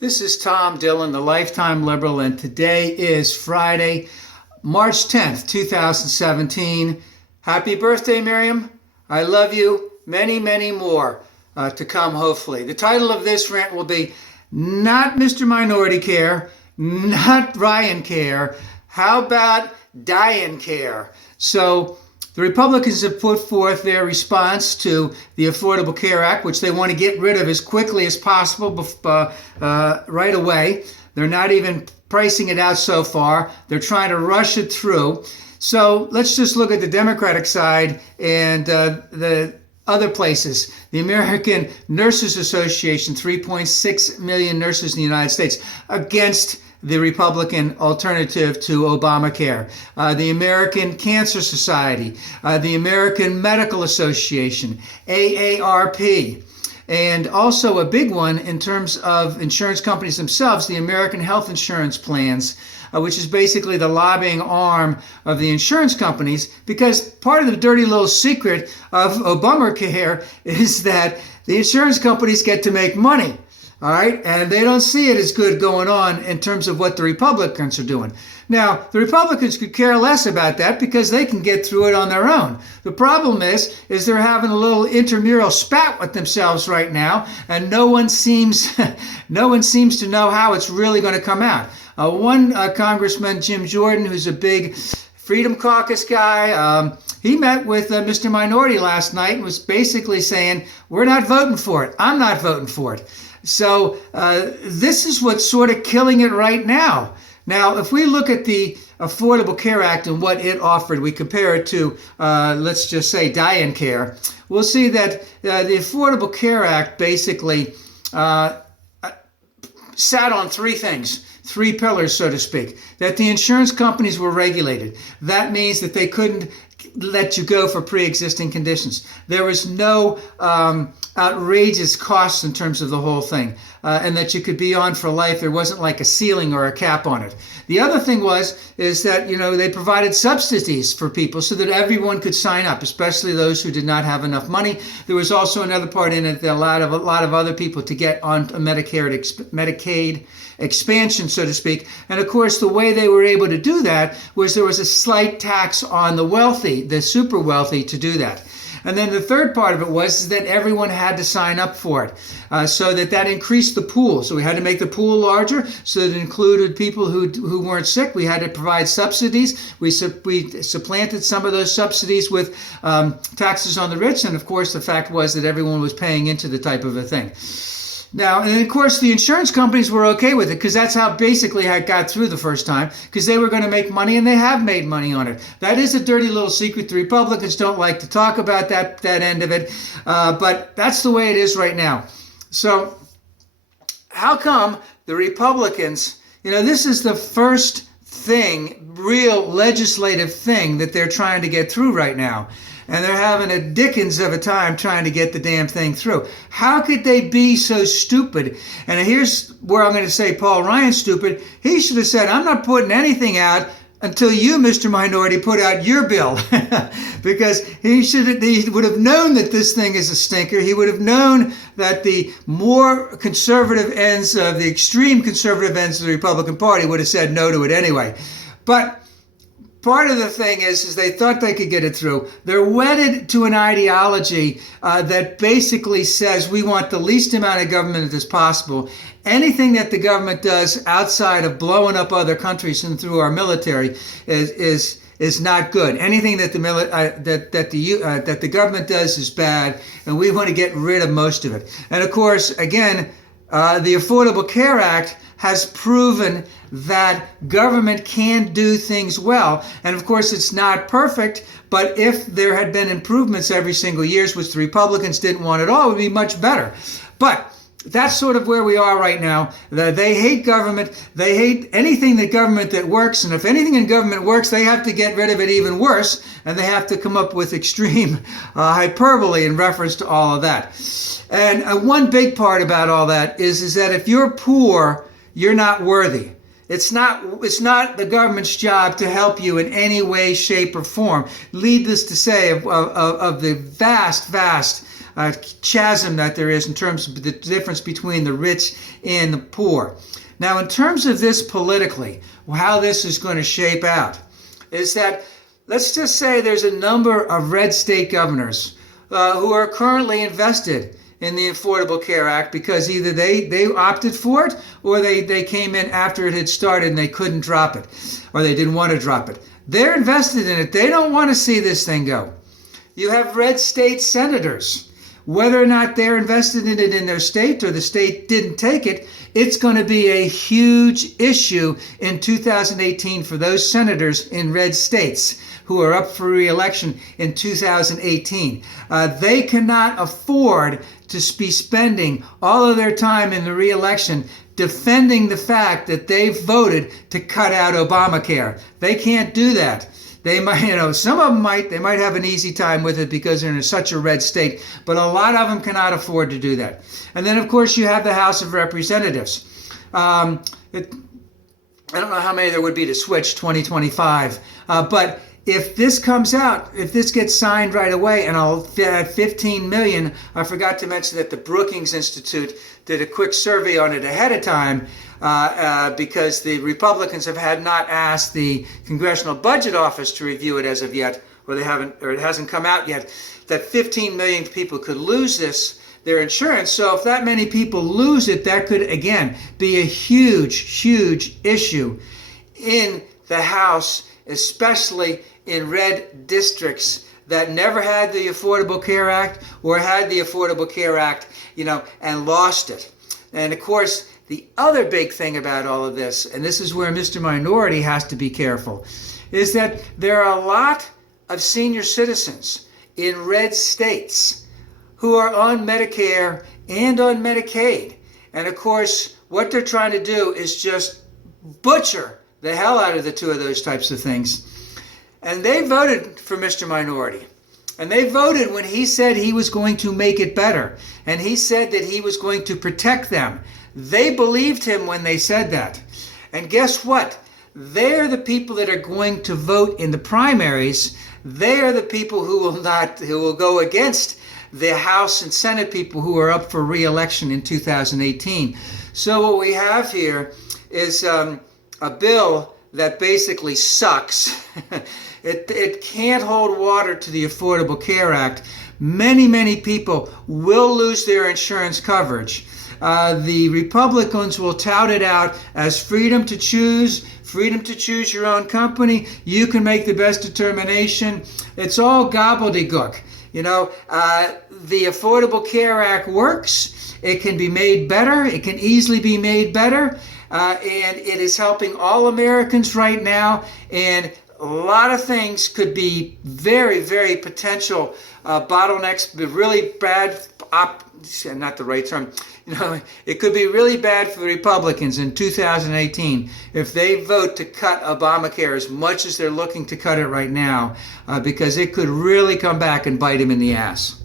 This is Tom Dillon, the Lifetime Liberal, and today is Friday, March 10th, 2017. Happy birthday, Miriam. I love you. Many, many more to come, hopefully. The title of this rant will be not Mr. Minority Care, not RyanCare. How about DyingCare? So the Republicans have put forth their response to the Affordable Care Act, which they want to get rid of as quickly as possible, right away. They're not even pricing it out so far. They're trying to rush it through. So let's just look at the Democratic side and the other places. The American Nurses Association, 3.6 million nurses in the United States, against the Republican alternative to Obamacare, the American Cancer Society, the American Medical Association, AARP, and also a big one in terms of insurance companies themselves, the American Health Insurance Plans, which is basically the lobbying arm of the insurance companies, because part of the dirty little secret of ObamaCare is that the insurance companies get to make money. All right, and they don't see it as good going on in terms of what the Republicans are doing. Now, the Republicans could care less about that because they can get through it on their own. The problem is they're having a little intramural spat with themselves right now, and no one seems to know how it's really going to come out. One Congressman, Jim Jordan, who's a big Freedom Caucus guy, he met with Mr. Minority last night and was basically saying, we're not voting for it. I'm not voting for it. So this is what's sort of killing it right now. Now, if we look at the Affordable Care Act and what it offered, we compare it to, let's just say, DyingCare, we'll see that the Affordable Care Act basically sat on three things. Three pillars, so to speak, that the insurance companies were regulated. That means that they couldn't let you go for pre-existing conditions. There was no outrageous costs in terms of the whole thing, and that you could be on for life. There wasn't like a ceiling or a cap on it. The other thing is that, they provided subsidies for people so that everyone could sign up, especially those who did not have enough money. There was also another part in it that allowed a lot of other people to get on Medicaid expansion, so to speak. And of course, the way they were able to do that was there was a slight tax on the wealthy, the super wealthy, to do that. And then the third part of it was that everyone had to sign up for it, so that increased the pool. So we had to make the pool larger, so that it included people who weren't sick. We had to provide subsidies. We supplanted some of those subsidies with taxes on the rich. And of course, the fact was that everyone was paying into the type of a thing. Now, and of course, the insurance companies were okay with it because that's how basically I got through the first time, because they were going to make money, and they have made money on it. That is a dirty little secret. The Republicans don't like to talk about that end of it, but that's the way it is right now. So how come the Republicans, this is the first real legislative thing that they're trying to get through right now. And they're having a dickens of a time trying to get the damn thing through. How could they be so stupid? And here's where I'm going to say Paul Ryan's stupid. He should have said, I'm not putting anything out until you, Mr. Minority, put out your bill. Because he would have known that this thing is a stinker. He would have known that the more conservative ends of the extreme conservative ends of the Republican Party would have said no to it anyway. But part of the thing is they thought they could get it through. They're wedded to an ideology that basically says we want the least amount of government as possible. Anything that the government does outside of blowing up other countries and through our military is not good. Anything that the government does is bad, and we want to get rid of most of it. And of course, again, the Affordable Care Act has proven that government can do things well. And of course, it's not perfect, but if there had been improvements every single year, which the Republicans didn't want at all, it would be much better. But that's sort of where we are right now. They hate government. They hate anything that works. And if anything in government works, they have to get rid of it even worse. And they have to come up with extreme hyperbole in reference to all of that. And one big part about all that is that if you're poor, you're not worthy. It's not the government's job to help you in any way, shape, or form. Needless to say, of the vast chasm that there is in terms of the difference between the rich and the poor. Now, in terms of this politically, how this is going to shape out is that, let's just say there's a number of red state governors who are currently invested in the Affordable Care Act because either they opted for it or they came in after it had started and they couldn't drop it, or they didn't want to drop it. They're invested in it. They don't want to see this thing go. You have red state senators. Whether or not they're invested in it in their state or the state didn't take it, it's going to be a huge issue in 2018 for those senators in red states who are up for re-election in 2018. They cannot afford to be spending all of their time in the re-election defending the fact that they voted to cut out Obamacare. They can't do that. They might, some of them might. They might have an easy time with it because they're in such a red state, but a lot of them cannot afford to do that. And then, of course, you have the House of Representatives. I don't know how many there would be to switch 2025, but if this comes out, if this gets signed right away, and I'll add 15 million, I forgot to mention that the Brookings Institute did a quick survey on it ahead of time because the Republicans have not asked the Congressional Budget Office to review it as of yet, or it hasn't come out yet, that 15 million people could lose their insurance. So if that many people lose it, that could, again, be a huge, huge issue in the House, especially in red districts that never had the Affordable Care Act or had the Affordable Care Act, and lost it. And of course, the other big thing about all of this, and this is where Mr. Minority has to be careful, is that there are a lot of senior citizens in red states who are on Medicare and on Medicaid. And of course, what they're trying to do is just butcher the hell out of the two of those types of things. And they voted for Mr. Minority. And they voted when he said he was going to make it better. And he said that he was going to protect them. They believed him when they said that. And guess what? They're the people that are going to vote in the primaries. They are the people who will go against the House and Senate people who are up for re-election in 2018. So what we have here is a bill that basically sucks. It can't hold water to the Affordable Care Act. Many, many people will lose their insurance coverage. The Republicans will tout it out as freedom to choose your own company. You can make the best determination. It's all gobbledygook. The Affordable Care Act works. It can be made better. It can easily be made better. And it is helping all Americans right now. And a lot of things could be very, very potential bottlenecks, but really bad, not the right term, it could be really bad for the Republicans in 2018 if they vote to cut Obamacare as much as they're looking to cut it right now, because it could really come back and bite them in the ass.